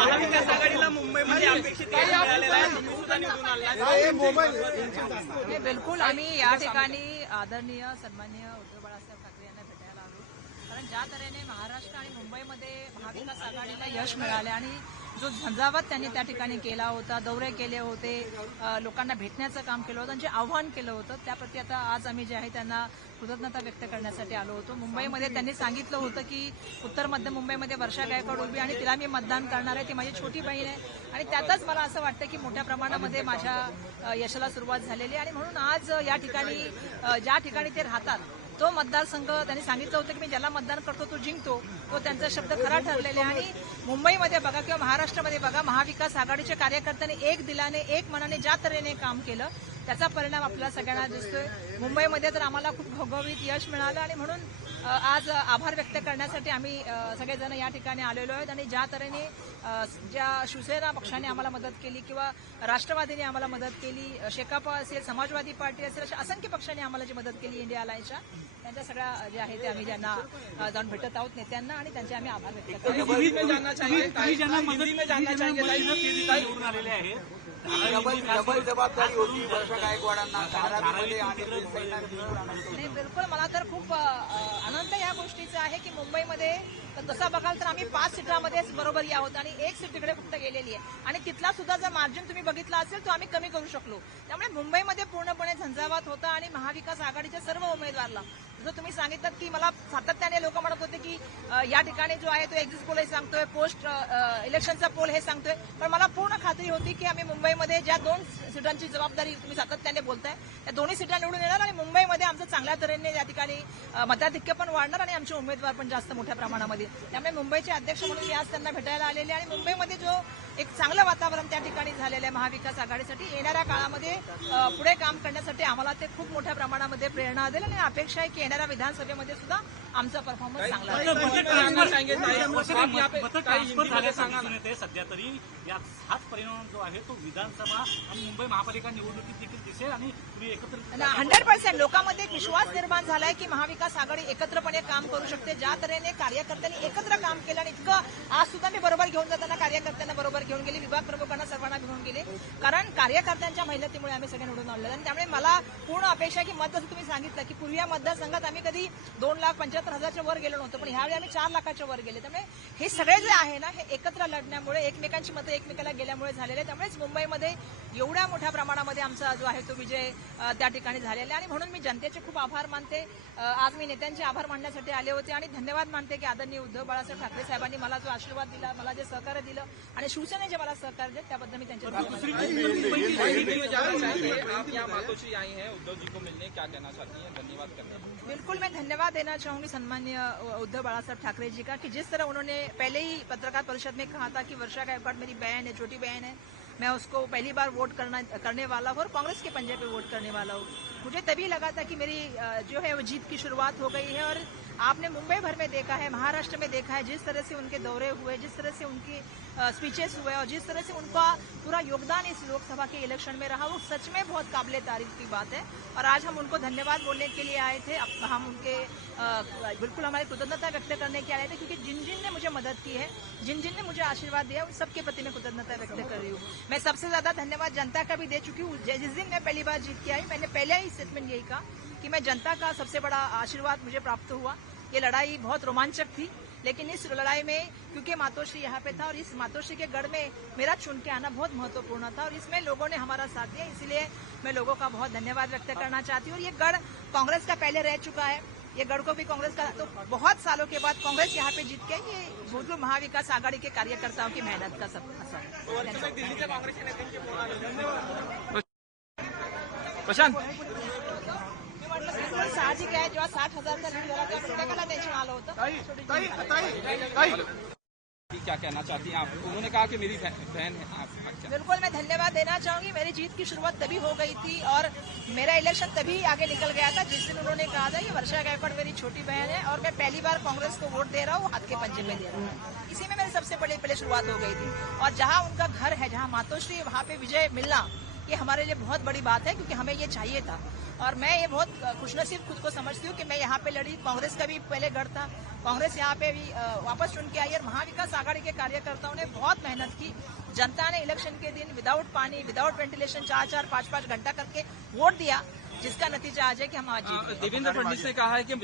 महाविकास आघाडीला मुंबईमध्ये अपेक्षित यश मिळालेलं आहे, तुम्ही सुद्धा निवडून आलात। बिलकुल आम्ही या ठिकाणी आदरणीय सन्माननीय उद्धव बाळासाहेब ठाकरे यांना भेटायला आलो, कारण ज्या तऱ्हेने महाराष्ट्र आणि मुंबईमध्ये महाविकास आघाडीला यश मिळाले आणि जो झंझावात त्यांनी त्या ठिकाणी केला होता, दौरे केले होते, लोकांना भेटण्याचं काम केलं होतं, जे आव्हान केलं होतं त्याप्रती आता आज आम्ही जे आहे त्यांना कृतज्ञता व्यक्त करण्यासाठी आलो होतो। मुंबईमध्ये त्यांनी सांगितलं होतं की उत्तर मध्य मुंबईमध्ये वर्षा गायकवाड उभी आणि तिला मी मतदान करणार आहे, ती माझी छोटी बहीण आहे आणि त्यातच मला असं वाटतं की मोठ्या प्रमाणामध्ये माझ्या यशाला सुरुवात झालेली आहे आणि म्हणून आज या ठिकाणी ज्या ठिकाणी ते राहतात तो मतदारसंघ त्यांनी सांगितलं होतं की मी ज्याला मतदान करतो तो जिंकतो, तो त्यांचा शब्द खरा ठरलेला आहे। आणि मुंबईमध्ये बघा किंवा महाराष्ट्रामध्ये बघा, महाविकास आघाडीच्या कार्यकर्त्यांनी एक दिलाने एक मनाने ज्या तऱ्हेने काम केलं त्याचा परिणाम आपल्याला सगळ्यांना दिसतोय। मुंबईमध्ये तर आम्हाला खूप घवघवीत यश मिळालं आणि म्हणून आज आभार व्यक्त करण्यासाठी आम्ही सगळेजण या ठिकाणी आलेलो आहेत आणि ज्या तऱ्हेने ज्या शिवसेना पक्षाने आम्हाला मदत केली किंवा राष्ट्रवादीने आम्हाला मदत केली, शेकापा असेल, समाजवादी पार्टी असेल, अशा असंख्य पक्षांनी आम्हाला जी मदत केली इंडिया अलायन्सच्या, त्यांच्या सगळ्या जे आहे ते आम्ही ज्यांना जाऊन भेटत आहोत नेत्यांना आणि त्यांचे आम्ही आभार व्यक्त करतो। डबल जबाबदारी होती वर्षा गायकवाडांना नाही, बिलकुल मला तर खूप आनंद या गोष्टीचा आहे की मुंबईमध्ये तसा बघाल तर आम्ही 5 सीटांमध्येच बरोबर आहोत आणि 1 सीट तिकडे फक्त गेलेली आहे आणि तिथला सुद्धा जर मार्जिन तुम्ही बघितला असेल तो आम्ही कमी करू शकलो। त्यामुळे मुंबईमध्ये पूर्णपणे झंझावात होता आणि महाविकास आघाडीच्या सर्व उमेदवाराला जर तुम्ही सांगितलं की मला सातत्याने लोक म्हणत होते की या ठिकाणी जो आहे तो एक्झिट पोल हे सांगतोय, पोस्ट इलेक्शनचा पोल हे सांगतोय, पण मला पूर्ण खात्री होती की आम्ही मुंबईमध्ये ज्या 2 सीटांची जबाबदारी तुम्ही सातत्याने बोलताय त्या दोन्ही सीटा निवडून येणार आणि मुंबईमध्ये आमचं चांगल्या तऱ्हेने या ठिकाणी मताधिक्य पण वाढणार आणि आमचे उमेदवार पण जास्त मोठ्या प्रमाणामध्ये। त्यामुळे मुंबईचे अध्यक्ष म्हणून मी आज त्यांना भेटायला आलेले आणि मुंबईमध्ये जो एक चांगलं वातावरण त्या ठिकाणी झालेलं आहे महाविकास आघाडीसाठी, येणाऱ्या काळामध्ये पुढे काम करण्यासाठी आम्हाला ते खूप मोठ्या प्रमाणामध्ये प्रेरणा देईल आणि अपेक्षा आहे की येणाऱ्या विधानसभेमध्ये सुद्धा आमचा परफॉर्मन्स चांगला राहील। सध्या तरी हाच परिणाम जो आहे तो विधानसभा आणि मुंबई महापालिका निवडणुकीत देखील दिसेल आणि तुम्ही एकत्र 100% लोकांमध्ये एक विश्वास निर्माण झालाय की महाविकास आघाडी एकत्रपणे काम करू शकते। ज्या तऱ्हेने कार्यकर्त्यांनी एकत्र काम केलं आणि इतकं आज सुद्धा मी बरोबर घेऊन जाताना कार्यकर्त्यांना बरोबर घेऊन गेले, विभाग प्रमुखांना सर्वांना घेऊन गेले, कारण कार्यकर्त्यांच्या मेहनतीमुळे आम्ही सगळे निवडून आणलं आणि त्यामुळे मला पूर्ण अपेक्षा की मत जसं तुम्ही सांगितलं की पूर्वी या मतदारसंघात आम्ही कधी 2,75,000च्या वर गेलो नव्हतो, पण ह्यावेळी आम्ही 4 लाखाच्या वर गेले। त्यामुळे हे सगळे जे आहे ना हे एकत्र लढण्यामुळे एकमेकांची मतं एकमेकाला गेल्यामुळे झालेले, त्यामुळेच मुंबईमध्ये एवढ्या मोठ्या प्रमाणामध्ये आमचा जो आहे तो विजय त्या ठिकाणी झालेला आहे आणि म्हणून मी जनतेचे खूप आभार मानते। आज मी नेत्यांचे आभार मानण्यासाठी आले होते आणि धन्यवाद मानते की आदरणीय उद्धव बाळासाहेब ठाकरे साहेबांनी मला जो आशीर्वाद दिला, मला जे सहकार्य दिलं आणि शिवसेने जे मला सहकार्य दिलं त्याबद्दल मी त्यांचे मातोश्री आई हैं उद्धव जी को मिलने, क्या कहना चाहती हैं, धन्यवाद करना है। बिल्कुल मैं धन्यवाद देना चाहूंगी सम्माननीय उद्धव बाळासाहेब ठाकरे जी का कि जिस तरह उन्होंने पहले ही पत्रकार परिषद में कहा था कि वर्षा गायकवाड़ मेरी बहन है, छोटी बहन है, मैं उसको पहली बार वोट करने वाला हूँ और कांग्रेस के पंजे पे वोट करने वाला हूँ। मुझे तभी लगा था कि मेरी जो है वो जीत की शुरुआत हो गई है और आपने मुंबई भर में देखा है, महाराष्ट्र में देखा है, जिस तरह से उनके दौरे हुए, जिस तरह से उनकी स्पीचेस हुए और जिस तरह से उनका पूरा योगदान इस लोकसभा के इलेक्शन में रहा, वो सच में बहुत काबिले तारीफ की बात है। और आज हम उनको धन्यवाद बोलने के लिए आए थे, हम उनके बिल्कुल हमारी कृतज्ञता व्यक्त करने के आए थे क्योंकि जिन जिन ने मुझे मदद की है, जिन जिन ने मुझे आशीर्वाद दिया, उन सबके प्रति मैं कृतज्ञता व्यक्त कर रही हूँ। मैं सबसे ज्यादा धन्यवाद जनता का भी दे चुकी हूँ। जिस दिन मैं पहली बार जीत के आई, मैंने पहले ही स्टेटमेंट यही कहा कि मैं जनता का सबसे बड़ा आशीर्वाद मुझे प्राप्त हुआ। ये लड़ाई बहुत रोमांचक थी, लेकिन इस लड़ाई में क्योंकि मातोश्री यहाँ पे था और इस मातोश्री के गढ़ में मेरा चुन के आना बहुत महत्वपूर्ण था और इसमें लोगों ने हमारा साथ दिया, इसलिए मैं लोगों का बहुत धन्यवाद व्यक्त करना चाहती हूँ। और ये गढ़ कांग्रेस का पहले रह चुका है, ये गढ़ को भी कांग्रेस का, तो बहुत सालों के बाद कांग्रेस यहाँ पे जीत के ये भूतपूर्व महाविकास आघाड़ी के कार्यकर्ताओं की मेहनत का सब असर। प्रशांत साहजिक आहे, जेव्हा 60,000चा लीड झाला तेव्हा प्रत्येकाला टेन्शन आलं होतं। क्या कहना चाहती हैं आप? उन्होंने कहा कि मेरी बहन है आप। बिल्कुल मैं धन्यवाद देना चाहूंगी। मेरी जीत की शुरुआत तभी हो गई थी और मेरा इलेक्शन तभी आगे निकल गया था जिस दिन उन्होंने कहा था कि वर्षा गायकवाड़ मेरी छोटी बहन है और मैं पहली बार कांग्रेस को वोट दे रहा हूँ, हाथ के पंजे में दे रहा हूँ। इसी में मेरी सबसे पहले शुरुआत हो गई थी और जहाँ उनका घर है, जहाँ मातोश्री, वहाँ पे विजय मिलना ये हमारे लिए बहुत बड़ी बात है क्योंकि हमें ये चाहिए था। और मैं ये बहुत खुशनसीब खुद को समझती हूँ कि मैं यहाँ पे लड़ी। कांग्रेस का भी पहले गढ़ था, कांग्रेस यहाँ पे भी वापस चुन के आई और महाविकास आघाड़ी के कार्यकर्ताओं ने बहुत मेहनत की। जनता ने इलेक्शन के दिन विदाउट पानी, विदाउट वेंटिलेशन 4-4, 5-5 घंटा करके वोट दिया, जिसका नतीजा आज है कि हम आज जीत गए। देवेंद्र फडणवीस ने कहा है कि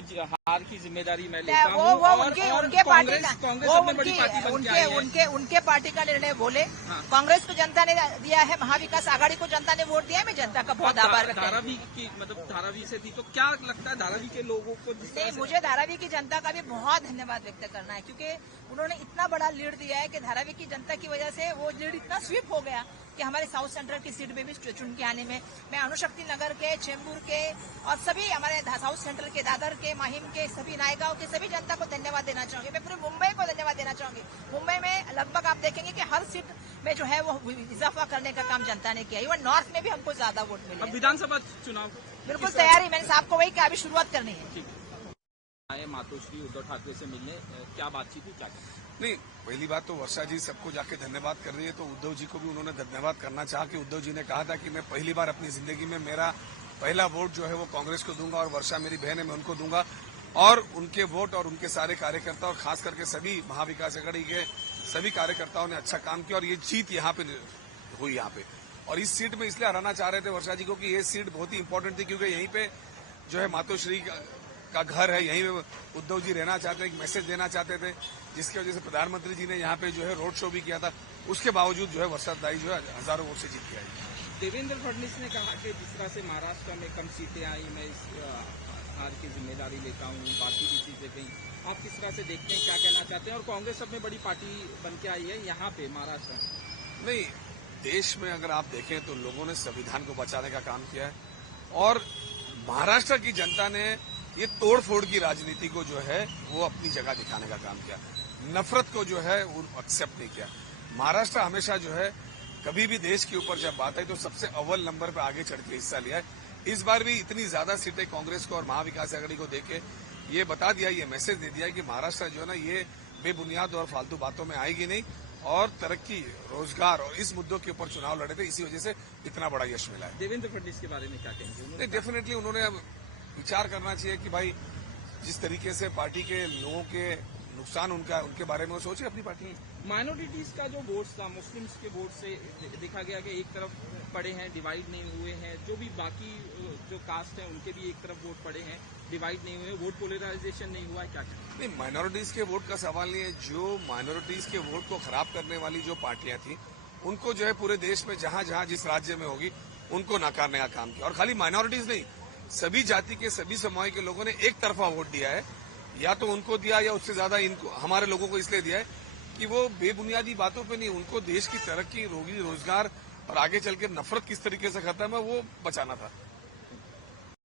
हार की जिम्मेदारी मैं लेता हूं वो और उनके पार्टी का, कांग्रेस वो अपने बड़ी पार्टी बन के आई है। उनके पार्टी का निर्णय बोले। कांग्रेस को जनता ने दिया है, महाविकास आघाड़ी को जनता ने वोट दिया है। मैं जनता का बहुत आभार व्यक्त धारावी की मतलब धारावी से थी, तो क्या लगता है धारावी के लोगों को? नहीं, मुझे धारावी की जनता का भी बहुत धन्यवाद व्यक्त करना है, क्योंकि उन्होंने इतना बड़ा लीड दिया है कि धारावी की जनता की वजह से वो लीड इतना स्वीप हो गया कि हमारे साउथ सेंट्रल की सीट में भी चुन के आने में मैं अनुशक्ति नगर के, चेंबूर के और सभी हमारे साउथ सेंट्रल के, दादर के, माहिम के, सभी नायगांव के सभी जनता को धन्यवाद देना चाहूंगी। मैं पूरे मुंबई को धन्यवाद देना चाहूंगी। मुंबई में लगभग आप देखेंगे कि हर सीट में जो है वो इजाफा करने का काम जनता ने किया। इवन नॉर्थ में भी हमको ज्यादा वोट मिले। अब विधानसभा चुनाव बिल्कुल तैयारी, मैंने साहब को वही कहा, अभी शुरुआत करनी है। आए मातोश्री उद्धव ठाकरे से मिलने, क्या बातचीत हुई, क्या? नहीं, पहली बात तो वर्षा जी सबको जाके धन्यवाद कर रही है, तो उद्धव जी को भी उन्होंने धन्यवाद करना चाहा कि उद्धव जी ने कहा था कि मैं पहली बार अपनी जिंदगी में मेरा पहला वोट जो है वो कांग्रेस को दूंगा और वर्षा मेरी बहन है मैं उनको दूंगा। और उनके वोट और उनके सारे कार्यकर्ता और खास करके सभी महाविकास आघाड़ी के सभी कार्यकर्ताओं ने अच्छा काम किया और ये जीत यहाँ पे हुई यहाँ पे। और इस सीट में इसलिए हराना चाह रहे थे वर्षा जी को कि ये सीट बहुत ही इंपॉर्टेंट थी, क्योंकि यहीं पे जो है मातोश्री का घर है, यहीं पे उद्धव जी रहना चाहते हैं, एक मैसेज देना चाहते थे, जिसकी वजह से प्रधानमंत्री जी ने यहाँ पे जो है रोड शो भी किया था। उसके बावजूद जो है वर्षादाई जो है हजारों वोट से जीत के आई। देवेंद्र फडणवीस ने कहा कि जिस तरह से महाराष्ट्र में कम सीटें आई, मैं इस हार की जिम्मेदारी लेता हूँ, बाकी भी चीजें गई। आप किस तरह से देखते हैं, क्या कहना चाहते हैं? और कांग्रेस अपने बड़ी पार्टी बन के आई है यहाँ पे महाराष्ट्र में। नहीं, देश में अगर आप देखें तो लोगों ने संविधान को बचाने का काम किया है और महाराष्ट्र की जनता ने ये तोड़फोड़ की राजनीति को जो है वो अपनी जगह दिखाने का काम किया। नफरत को जो है वो एक्सेप्ट नहीं किया। महाराष्ट्र हमेशा जो है कभी भी देश के ऊपर जब बात आई तो सबसे अव्वल नंबर पर आगे चढ़ के हिस्सा लिया है। इस बार भी इतनी ज्यादा सीटें कांग्रेस को और महाविकास आघाड़ी को देके ये बता दिया, ये मैसेज दे दिया कि महाराष्ट्र जो है ना ये बेबुनियाद और फालतू बातों में आएगी नहीं और तरक्की, रोजगार और इस मुद्दों के ऊपर चुनाव लड़े थे, इसी वजह से इतना बड़ा यश मिला है। देवेंद्र फडणवीस के बारे में क्या कहेंगे? डेफिनेटली उन्होंने अब विचार करना चाहिए कि भाई जिस तरीके से पार्टी के लोगों के नुकसान उनके बारे में वो सोचे अपनी पार्टी। माइनॉरिटीज का जो वोट था, मुस्लिम्स के वोट से देखा गया कि एक तरफ पड़े हैं, डिवाइड नहीं हुए हैं। जो भी बाकी जो कास्ट है उनके भी एक तरफ वोट पड़े हैं, डिवाइड नहीं हुए, वोट पोलराइजेशन नहीं हुआ है। क्या नहीं, माइनॉरिटीज के वोट का सवाल नहीं है। जो माइनॉरिटीज के वोट को खराब करने वाली जो पार्टियां थी उनको जो है पूरे देश में जहां जहां जिस राज्य में होगी उनको नकारने का काम किया। और खाली माइनॉरिटीज नहीं, सभी जाति के सभी समूह के लोगों ने एक तरफा वोट दिया है, या तो उनको दिया या उससे ज्यादा इनको हमारे लोगों को इसलिए दिया है कि वो बेबुनियादी बातों पे नहीं, उनको देश की तरक्की, रोजगार और आगे चल के नफरत किस तरीके से खत्म है वो बचाना था।